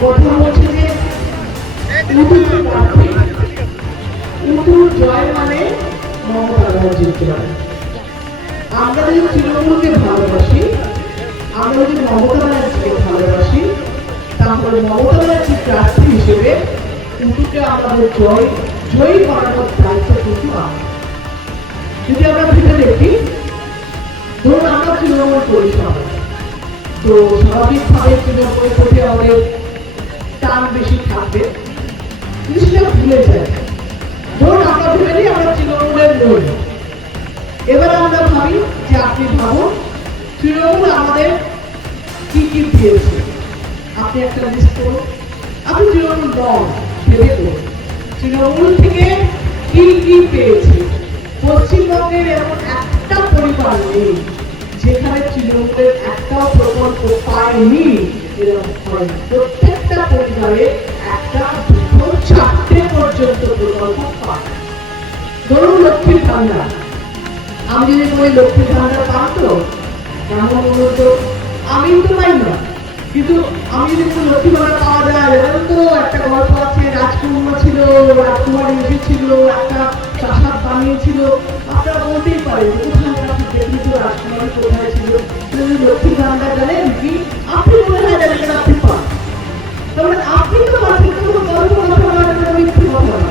কথা হচ্ছে যে জয় মানে মমতা ব্যানার্জির জয়। আমরা যদি তৃণমূলকে ভালোবাসি, আমরা যদি মমতা ব্যানার্জিকে ভালোবাসি, তাহলে মমতা ব্যানার্জি প্রার্থী হিসেবে টুটুকে আমাদের জয়ী করানোর দায়িত্ব কিন্তু আছে। যদি আমরা ভেবে দেখি, ধরুন আমরা তৃণমূল পরিষদ, তো স্বাভাবিকভাবে তৃণমূলের প্রতি আমাদের টান বেশি থাকবে, কিন্তু সেটা ভুলে যায়। ধরুন আমরা ভেবে নিই আমরা তৃণমূলের নই। এবার আমরা ভাবি যে আপনি ভাবুন তৃণমূল আমাদের কি কি দিয়েছে, আপনি একটা লিস্ট করুন। আপনি তৃণমূল নন, ভেবে করুন তৃণমূল থেকে কি কি পেয়েছে। পশ্চিমবঙ্গের এমন একটা পরিবার নেই যেখানে তৃণমূলের একটাও প্রকল্প পায়নি। এরকম হয় প্রত্যেকটা পরিবারে একটা, দুটো, চারটে পর্যন্ত প্রকল্প পায়। ধরুন লক্ষ্মীর ভান্ডার, আমি যদি বলি লক্ষ্মীর ভান্ডার পান তো এমন উন্নত আমি তো পাই না, কিন্তু আমি যদি কোনো লক্ষ্মী ভান্ডার পাওয়া যায়, এরকম তো একটা গল্প আছে, রাজকুমার ছিল, রাজকুমার এসেছিল, একটা প্রাসাদ বানিয়েছিল। আপনারা বলতেই পারেন কোথায় দেখেছিল রাজকুমারী, কোথায় ছিল। লক্ষ্মীর ভান্ডার জানেন কি? আপনি মনে হয় জানেন কেন আপনি পান, তাহলে আপনি তো পাচ্ছেন, কোনো গল্প কথা মিথ্যে কথা না।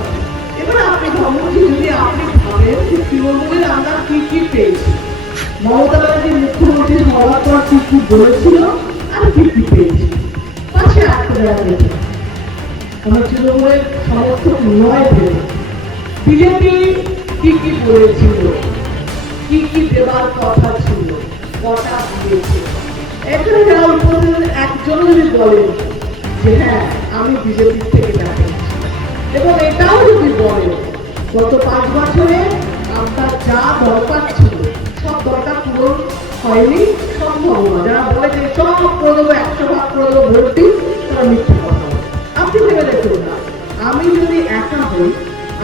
এবার আপনি ভাবুন যে যদি আপনি ভাবেন যে তৃণমূলের আমরা কি কি পেয়েছি, মমতা ব্যানার্জি মুখ্যমন্ত্রী হওয়ার পর কি কি বলেছিল আর কি কি পেয়েছি, পাশে একটা জায়গা দেখে আমার তৃণমূলের সমর্থক নয় ভেবে বিজেপি কি কি বলেছিল, কি কি দেওয়ার কথা ছিল, কটা দিয়েছে। এখানে যারা উপস্থিত একজন যদি বলেন যে হ্যাঁ আমি বিজেপি থেকে ডাকি, এবং এটাও যদি বলেন গত 5 বছরে আপনার যা দরকার ছিল সব দরকার পূরণ হয়নি, সম্ভব না। যারা বলে যে সব করে দেবো, 100 ভাগ করে দেবো, ভোট দিন, তারা মিথ্যে কথা বলে। আপনি ভেবে দেখুন না, আমি যদি একা হই,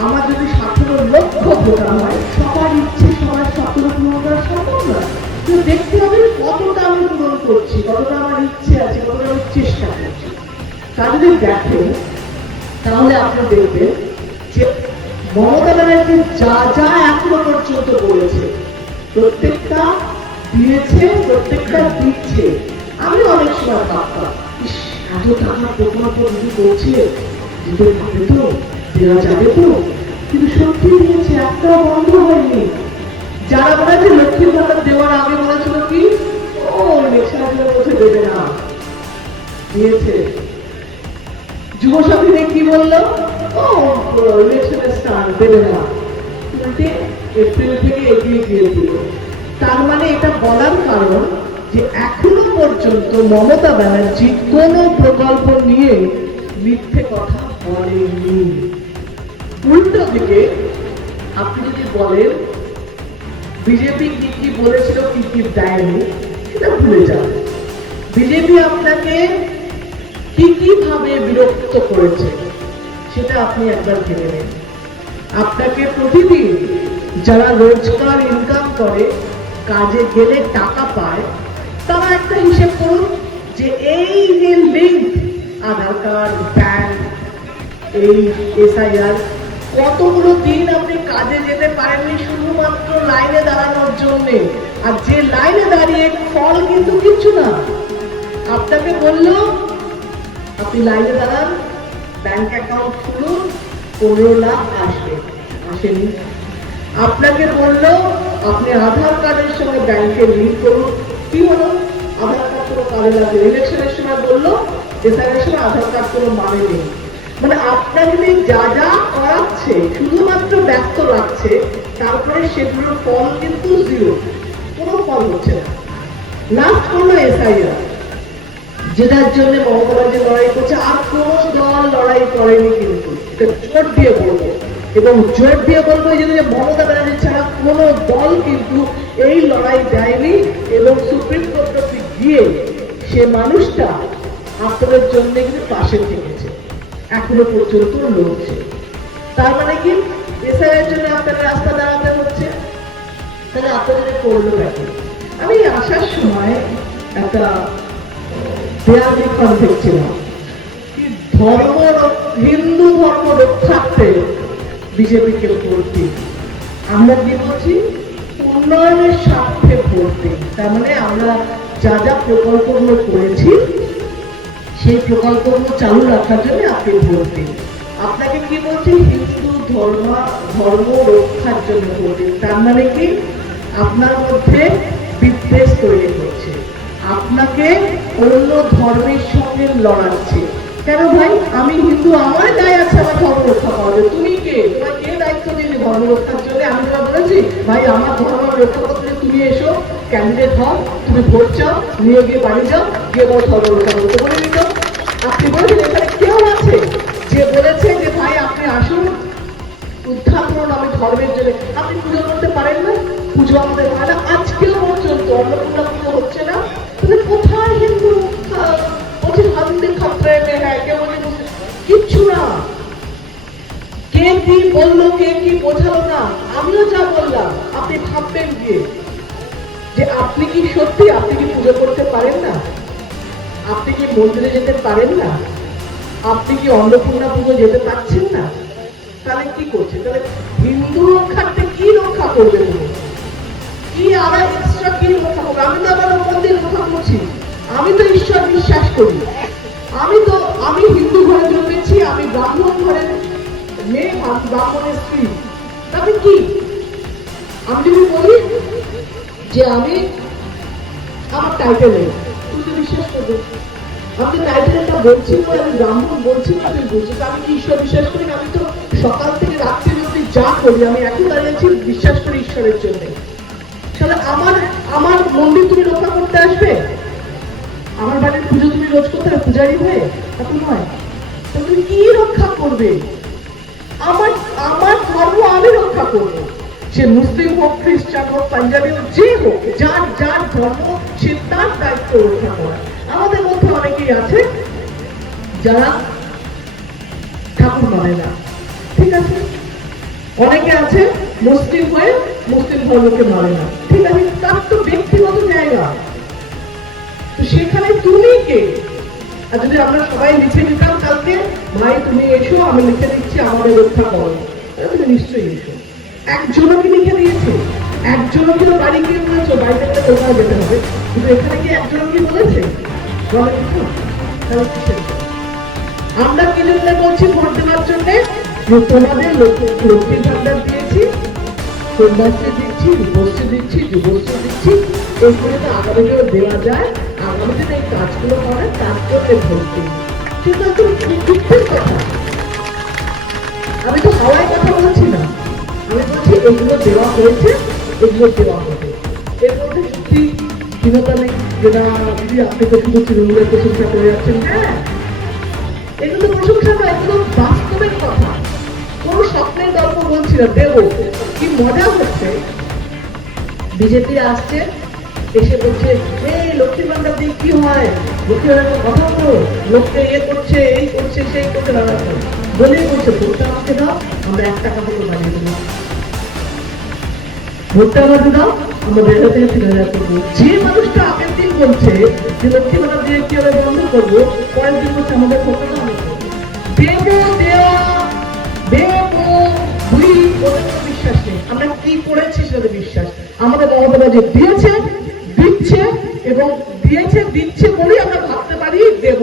আমার যদি 17 লক্ষ ভোটার হয়, সবার ইচ্ছে সবার 17 পূরণ করা সম্ভব না। কিন্তু দেখতে হবে কতটা আমি পূরণ করছি, কতটা আমার ইচ্ছে আছে, কতটা আমি চেষ্টা করছি। তা যদি দেখেন তাহলে আপনি দেখবেন যে মমতা ব্যানার্জি যা যা এখনো পর্যন্ত বলেছে প্রত্যেকটা দিয়েছে, প্রত্যেকটা দিচ্ছে। আমি অনেক সময় ভাবতাম এত টাকা প্রকল্প যদি করছে দিতে পারে তো, দেওয়া যাবে তো, কিন্তু সত্যি দিয়েছে, একটাও বন্ধ হয়নি। যারা বলেছে লক্ষ্মীর ভান্ডার দেওয়ার আগে বলেছিল কি ও ইলেকশনের মধ্যে দেবে না, দিয়েছে। যুবসাথীতে কি বললো, ও ইলেকশনের স্টার্ট দেবে না, এপ্রিল থেকে এগিয়ে দিয়ে দিল। তার মানে এটা বলার কারণ যে এখনো পর্যন্ত মমতা ব্যানার্জি কোন প্রকল্প নিয়ে মিথ্যে কথা বলেনি। উল্টো দিকে আপনি যদি বলেন বিজেপি কি কি বলেছিল, কি কি দেয়নি, সেটা ভুলে যান। বিজেপি আপনাকে কি কি ভাবে বিরক্ত করেছে সেটা আপনি একবার ভেবে নেন। আপনাকে প্রতিদিন যারা রোজগার ইনকাম করে, কাজে গেলে টাকা পায়, তারা একটা হিসেব করুন যে এই যে লিঙ্ক আধার কার্ড, ব্যাংক, এই SIR, কতগুলো দিন আপনি কাজে যেতে পারেননি শুধুমাত্র লাইনে দাঁড়ানোর জন্য। আর যে লাইনে দাঁড়িয়ে ফল কিন্তু কিচ্ছু না। আপনাকে বললো আপনি লাইনে দাঁড়ান, ব্যাংক অ্যাকাউন্ট খুলুন, 15 লাখ আসবে, আসেনি। আপনাকে বললো আপনি আধার কার্ডের সঙ্গে ব্যাংকের লিঙ্ক করুন, কি হলো? আধার কার্ড কোনো কাজে লাগবে। ইলেকশনের সময় বললো SIR এর সময় আধার কার্ড কোনো মানে নেই। মানে আপনাকে যা যা করাচ্ছে শুধুমাত্র ব্যস্ত রাখছে, তারপরে সেগুলোর ফল কিন্তু জিরো, কোনো ফল হচ্ছে না। লাস্ট করলো SIR, যেটার জন্য মমতা ব্যানার্জি লড়াই করছে, আর কোন দল লড়াই করেনি। কিন্তু এটা জোর দিয়ে বলবো, এবং জোর দিয়ে বলবো এই যে মমতা ব্যানার্জি ছাড়া কোন দল কিন্তু এই লড়াই দেয়নি, এবং সুপ্রিম কোর্ট অব্দি গিয়ে সে মানুষটা আপনাদের জন্য কিন্তু পাশে থেকেছে, এখনো পর্যন্ত লড়ছে। তার মানে কি SIR এর জন্য আপনাদের রাস্তা দাঁড়াতে হচ্ছে, তাহলে আপনাদের করলো দেখেন। আমি আসার সময় একটা দেখছিলাম, কি ধর্ম হিন্দু ধর্ম রক্ষার্থে বিজেপিকে ভোট দিন। আমরা কি বলছি? উন্নয়নের স্বার্থে ভোট দিন। তার মানে আমরা যা যা প্রকল্পগুলো করেছি সেই প্রকল্পগুলো চালু রাখার জন্য আপনি ভোট দিন। আপনাকে কি বলছি? হিন্দু ধর্ম রক্ষার জন্য ভোট দিন। তার মানে কি? আপনার মধ্যে বিদ্বেষ তৈরি করছে, আপনাকে অন্য ধর্মের সঙ্গে লড়াচ্ছে। কেন ভাই? আমি হিন্দু, আমার দায় আছে আমার ধর্ম রক্ষা করার। তুমি কে? তোমার কে দায়িত্ব দিলে ধর্ম রক্ষার জন্য? আমি তোমার বলেছি ভাই আমার ধর্ম রক্ষা করতে তুমি এসো, ক্যান্ডিডেট হও, তুমি ভোট চাও, নিয়ে গিয়ে বাড়ি যাও, গিয়ে তোমার ধর্ম রক্ষা করতে বলে দিত। আপনি বলেছেন এখানে কেউ আছে যে বলেছে যে ভাই আপনি আসুন উদ্ধার করুন আমি ধর্মের জন্য? আপনি পুজো করতে পারেন না? পুজো আমাদের হয় না আজকেও পর্যন্ত, অন্নপূর্ণা পুজো হচ্ছে না। তাহলে কোথায় হিন্দু? বলছে হিন্দু খতরে মে হ্যাঁ, কেউ বলে কিচ্ছু না। কে কি বললো, কে কি বোঝালো না, আমিও যা বললাম আপনি ভাববেন গিয়ে যে আপনি কি সত্যি, আপনি কি পুজো করতে পারেন না? আপনি কি মন্দিরে যেতে পারেন না? আপনি কি অন্নপূর্ণা পুজো যেতে পারছেন না? তাহলে কি করছে? তাহলে হিন্দু রক্ষার্থে কি রক্ষা করবে? কি আর এক্সট্রা কি রক্ষা করবে? আমি তো আমার মন্দির রক্ষা করছি, আমি তো ঈশ্বর বিশ্বাস করি, আমি হিন্দু ঘরে জন্মেছি, আমি ব্রাহ্মণ ঘরের মেয়ে, ব্রাহ্মণের স্ত্রী। তবে কি আমি যদি বলি যে আমি আমার টাইটেল নেই, তুমি তো বিশ্বাস করবে? আমি টাইটেলটা বলছি, আমি ব্রাহ্মণ বলছি, আমি বলছি আমি কি ঈশ্বর বিশ্বাস করি? আমি তো সকাল থেকে রাত্রি অব্দি যা করি আমি এখন দাঁড়িয়েছি বিশ্বাস করি ঈশ্বরের জন্য। তাহলে আমার মন্দির তুমি রক্ষা করতে আসবে? আমার বাড়ির পুজো তুমি রোজ করতে হবে পূজারি হয়ে? এখন নয়। তুমি কি রক্ষা করবে? আমার ধর্ম আমি রক্ষা করবো, সে মুসলিম হোক, খ্রিস্টান হোক, পাঞ্জাবি হোক, যে হোক, যার ধর্ম সে তার দায়িত্ব রক্ষা করা। আমাদের মধ্যে অনেকেই আছে যারা ঠাকুর মানে না, ঠিক আছে? অনেকে আছে মুসলিম হয়ে মুসলিম ধর্মকে মানে না, ঠিক আছে? তার তো ব্যক্তিগত জায়গা, তো সেখানে তুমি কে? আর যদি আমরা সবাই লিখে দিতাম কালকে ভাই তুমি এসো, আমি লিখে দিচ্ছি আমাদের রক্ষা করো, তুমি নিশ্চয়ই এসো। একজনও কি লিখে দিয়েছে? একজনও কি বাড়ি গিয়ে বলেছো বাড়িতে গেলে কোথাও যেতে হবে? কিন্তু এখানে কি একজনও কি বলেছে? আমরা কি জন্য বলছি ভোট দেওয়ার জন্য? তোমাদের লক্ষ্মীর ভান্ডার দিয়েছি, কন্যাশ্রী দিচ্ছি, রূপশ্রী দিচ্ছি, যুবশ্রী দিচ্ছি, এইগুলো তো আগামী দিনে দেওয়া যায়, আগামী দিনে এই কাজগুলো করে তার জন্য ভোট দিই। কিন্তু একদম দুঃখের কথা, আমি তো হাওয়ায় কথা বলছি না, আমি বলছি এগুলো দেওয়া হয়েছে, এগুলো দেওয়া হবে। এর মধ্যে সত্যি হীনতা নেই যেটা দিদি আপনি তো শুধু তৃণমূলের প্রশংসা করে যাচ্ছেন। হ্যাঁ, এগুলো প্রশংসা নয়, এগুলো বাস্তবের কথা, কোন স্বপ্নের গল্প বলছি না। দেব কি মজা হচ্ছে, বিজেপি আসছে এসে বলছে এই লক্ষ্মীর ভান্ডার দিয়ে কি হয়, লক্ষ্মীর ভান্ডার কথা তো লোককে এ করছে, এই করছে, সেই করছে, বলেই করছে ভোটটা আমাকে দাও, আমরা 1 টাকা থেকে বাড়িয়ে দেবো, ভোটটা আমাকে দাও, আমরা 1,500 থেকে 3,000 করবো। যে মানুষটা আগের দিন বলছে যে লক্ষ্মী ভান্ডার দিয়ে কি হবে বন্ধ করবো, পরের দিন বলছে আমাদের ভোটটা দাও, দেবো, দেওয়া দেবো, বিশ্বাস নেই। আমরা কি করেছি সেটা বিশ্বাস। আমাদের মমতা ব্যানার্জি দিয়েছে, দিচ্ছে এবং দিয়েছে দিচ্ছে বলেই আমরা ভাবতে পারি দেব।